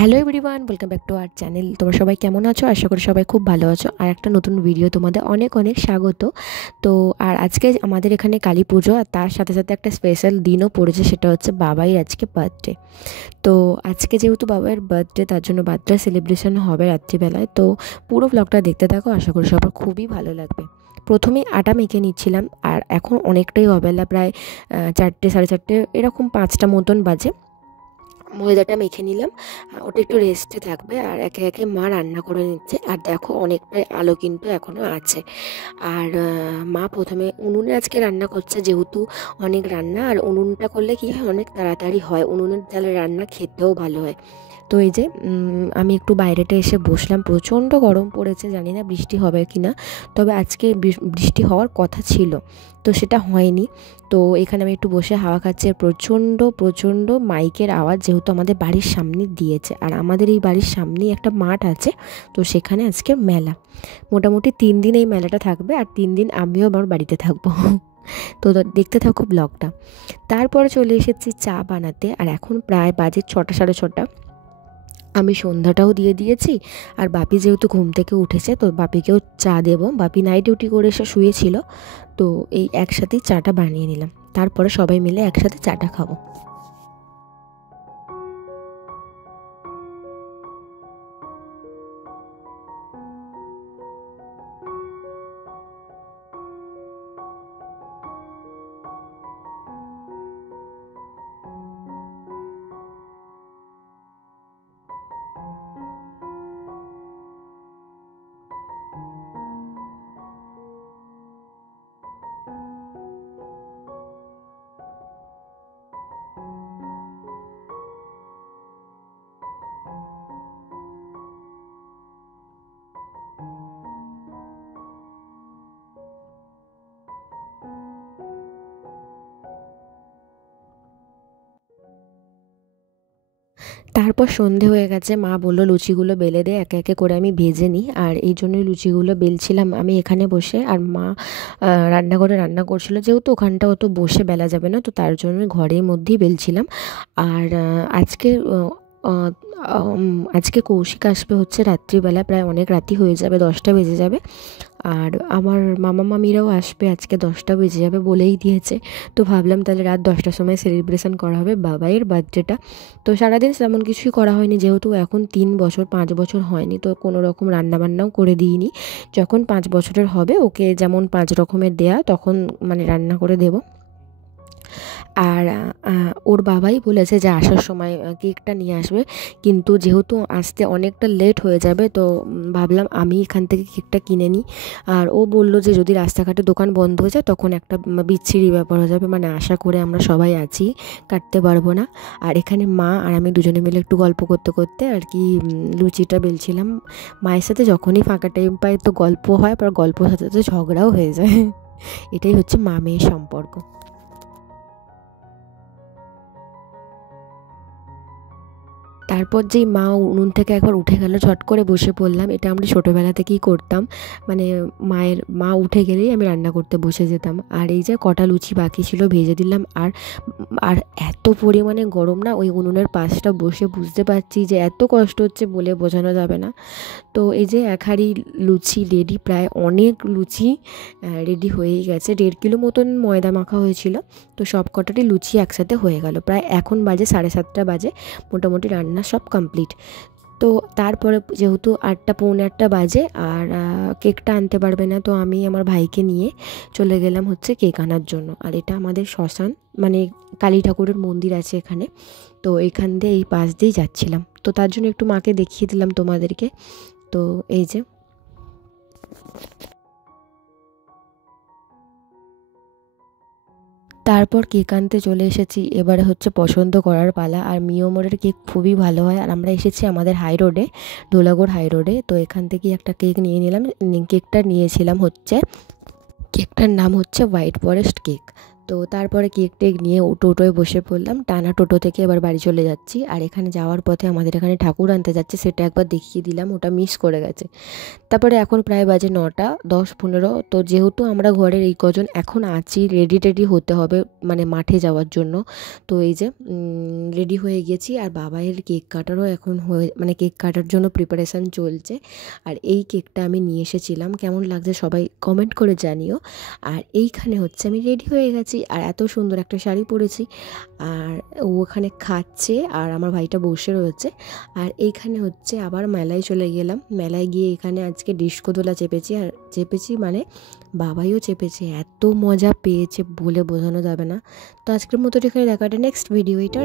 Hello everyone, welcome back to our channel. তোমরা সবাই কেমন আছো? আশা করি সবাই খুব ভালো আছো। আর একটা নতুন ভিডিও তোমাদের অনেক অনেক স্বাগত। তো আর আজকে আমাদের এখানে কালী পুজো, আর তার সাথে সাথে একটা স্পেশাল দিনও পড়েছে, সেটা হচ্ছে বাবাইয়ের আজকে বার্থডে। তো আজকে যেহেতু বাবাইয়ের বার্থডে, তার জন্য বার্থডে সেলিব্রেশন হবে রাত্রিবেলায়। তো পুরো ব্লগটা দেখতে থাকো, আশা করি সবার খুবই ভালো লাগবে। প্রথমেই আটা মেখে নিচ্ছিলাম, আর এখন অনেকটাই অবেলা, প্রায় 4টে সাড়ে 4টে এরকম 5টা মতন বাজে। ময়দাটা মেখে নিলাম, ওটা একটু রেস্টে থাকবে। আর একে একে মা রান্না করে নিচ্ছে। আর দেখো অনেকটাই আলো কিন্তু এখনও আছে। আর মা প্রথমে উনুনে আজকে রান্না করছে, যেহেতু অনেক রান্না, আর উনুনটা করলে কি হয়, অনেক তাড়াতাড়ি হয়। উনুনের জালে রান্না খেতেও ভালো হয়। তো এই যে আমি একটু বাইরেটা এসে বসলাম। প্রচণ্ড গরম পড়েছে, জানি না বৃষ্টি হবে কি না। তবে আজকে বৃষ্টি হওয়ার কথা ছিল, তো সেটা হয়নি। তো এখানে আমি একটু বসে হাওয়া খাচ্ছি। প্রচণ্ড প্রচণ্ড মাইকের আওয়াজ, যেহেতু আমাদের বাড়ির সামনে দিয়েছে। আর আমাদের এই বাড়ির সামনেই একটা মাঠ আছে, তো সেখানে আজকে মেলা। মোটামুটি 3 দিন এই মেলাটা থাকবে, আর 3 দিন আমিও আমার বাড়িতে থাকবো। তো দেখতে থাকো ব্লগটা। তারপরে চলে এসেছি চা বানাতে, আর এখন প্রায় বাজে 6টা সাড়ে 6টা। আমি সন্ধ্যাটাও দিয়ে দিয়েছি। আর বাপি যেহেতু ঘুম থেকে উঠেছে, তো বাপিকেও চা দেবো। বাপি নাইট ডিউটি করে এসে শুয়েছিল, তো এই একসাথেই চাটা বানিয়ে নিলাম। তারপরে সবাই মিলে একসাথে চাটা খাবো। তারপর সন্ধে হয়ে গেছে, মা বললো লুচিগুলো বেলে দে, একে একে করে আমি ভেজে নিই। আর এই জন্যই লুচিগুলো বেলছিলাম আমি এখানে বসে। আর মা রান্নাঘরে রান্না করছিল, যেহেতু ওখানটা অত বসে বেলা যাবে না, তো তার জন্য ঘরের মধ্যেই বেলছিলাম। আর আজকে আহ, আজকে কৌশিক আসবে হচ্ছে রাত্রিবেলা, প্রায় অনেক রাতি হয়ে যাবে, 10টা বেজে যাবে। আর আমার মামা মামিরাও আসবে, আজকে 10টা বেজে যাবে বলেই দিয়েছে। তো ভাবলাম তাহলে রাত 10টার সময় সেলিব্রেশন করা হবে বাবাইয়ের বার্থডেটা। তো সারাদিন তেমন কিছুই করা হয়নি, যেহেতু এখন 3 বছর 5 বছর হয়নি, তো কোনো রকম রান্নাবান্নাও করে দিইনি। যখন 5 বছরের হবে, ওকে যেমন 5 রকমের দেয়া, তখন মানে রান্না করে দেবো। আর ওর বাবাই বলেছে যে আসার সময় কেকটা নিয়ে আসবে, কিন্তু যেহেতু আসতে অনেকটা লেট হয়ে যাবে, তো ভাবলাম আমি এখান থেকে কেকটা কিনে নিই। আর ও বলল যে যদি রাস্তাঘাটে দোকান বন্ধ হয়ে যায়, তখন একটা বিচ্ছিরি ব্যাপার হয়ে যাবে, মানে আশা করে আমরা সবাই আছি, কাটতে পারবো না। আর এখানে মা আর আমি দুজনে মিলে একটু গল্প করতে করতে আর কি লুচিটা বেলছিলাম। মায়ের সাথে যখনই ফাঁকা টাইম পাই, তো গল্প হয়, পর গল্পর সাথে সাথে ঝগড়াও হয়ে যায়। এটাই হচ্ছে মা মেয়ের সম্পর্ক। তারপর যেই মা উনুন থেকে একবার উঠে গেল, ঝট করে বসে পড়লাম। এটা আমরা ছোটোবেলা থেকেই করতাম, মানে মা উঠে গেলেই আমি রান্না করতে বসে যেতাম। আর এই যে কটা লুচি বাকি ছিল ভেজে দিলাম। আর আর এত পরিমাণে গরম না, ওই উনুনের পাশটা বসে বুঝতে পারছি যে এত কষ্ট হচ্ছে বলে বোঝানো যাবে না। তো এই যে 1 হাঁড়ি লুচি রেডি, প্রায় অনেক লুচি রেডি হয়েই গেছে। 1.5 কিলো মতন ময়দা মাখা হয়েছিল, তো সব কটারই লুচি একসাথে হয়ে গেল। প্রায় এখন বাজে 7:30 বাজে, মোটামুটি রান্না সব কমপ্লিট। তো তারপরে যেহেতু 8টা পৌনে 8টা বাজে, আর কেকটা আনতে পারবে না, তো আমি আমার ভাইকে নিয়ে চলে গেলাম হচ্ছে কেক আনার জন্য। আর এটা আমাদের শ্মশান, মানে কালী ঠাকুরের মন্দির আছে এখানে, তো এখান দিয়ে এই পাশ দিয়েই যাচ্ছিলাম। তো তার জন্য একটু মাকে দেখিয়ে দিলাম তোমাদেরকে। তো এই যে তারপর কেক আনতে চলে এসেছি। এবারে হচ্ছে পছন্দ করার পালা। আর মিওমোরের কেক খুবই ভালো হয়। আর আমরা এসেছি আমাদের হাই রোডে, ধুলাগড় হাই রোডে। তো এখান থেকেই একটা কেক নিয়ে নিলাম। কেকটা নিয়েছিলাম হচ্ছে, কেকটার নাম হচ্ছে হোয়াইট ফরেস্ট কেক। তো তারপরে কেক টেক নিয়ে টোটোয় বসে পড়লাম, টানা টোটো থেকে এবার বাড়ি চলে যাচ্ছি। আর এখানে যাওয়ার পথে আমাদের এখানে ঠাকুর আনতে যাচ্ছে, সেটা একবার দেখিয়ে দিলাম, ওটা মিস করে গেছে। তারপরে এখন প্রায় বাজে 9টা 10-15। তো যেহেতু আমরা ঘরের এই কজন এখন আছি, রেডি টেডি হতে হবে মানে মাঠে যাওয়ার জন্য। তো এই যে রেডি হয়ে গেছি, আর বাবাইয়ের কেক কাটারও এখন মানে কেক কাটার জন্য প্রিপারেশান চলছে। আর এই কেকটা আমি নিয়ে এসেছিলাম, কেমন লাগছে সবাই কমেন্ট করে জানিও। আর এইখানে হচ্ছে আমি রেডি হয়ে গেছি, আর এত সুন্দর একটা শাড়ি পরেছি, আর ও ওখানে খাচ্ছে আর আমার ভাইটা বসে রয়েছে। আর এইখানে হচ্ছে আবার মেলায় চলে গেলাম। মেলায় গিয়ে এখানে আজকে ডিস্কো দোলা চেপেছি মানে বাবাইও চেপেছে, এত মজা পেয়েছে বলে বোঝানো যাবে না। তো আজকের মতো এখানে দেখাটা নেক্সট ভিডিও, এটা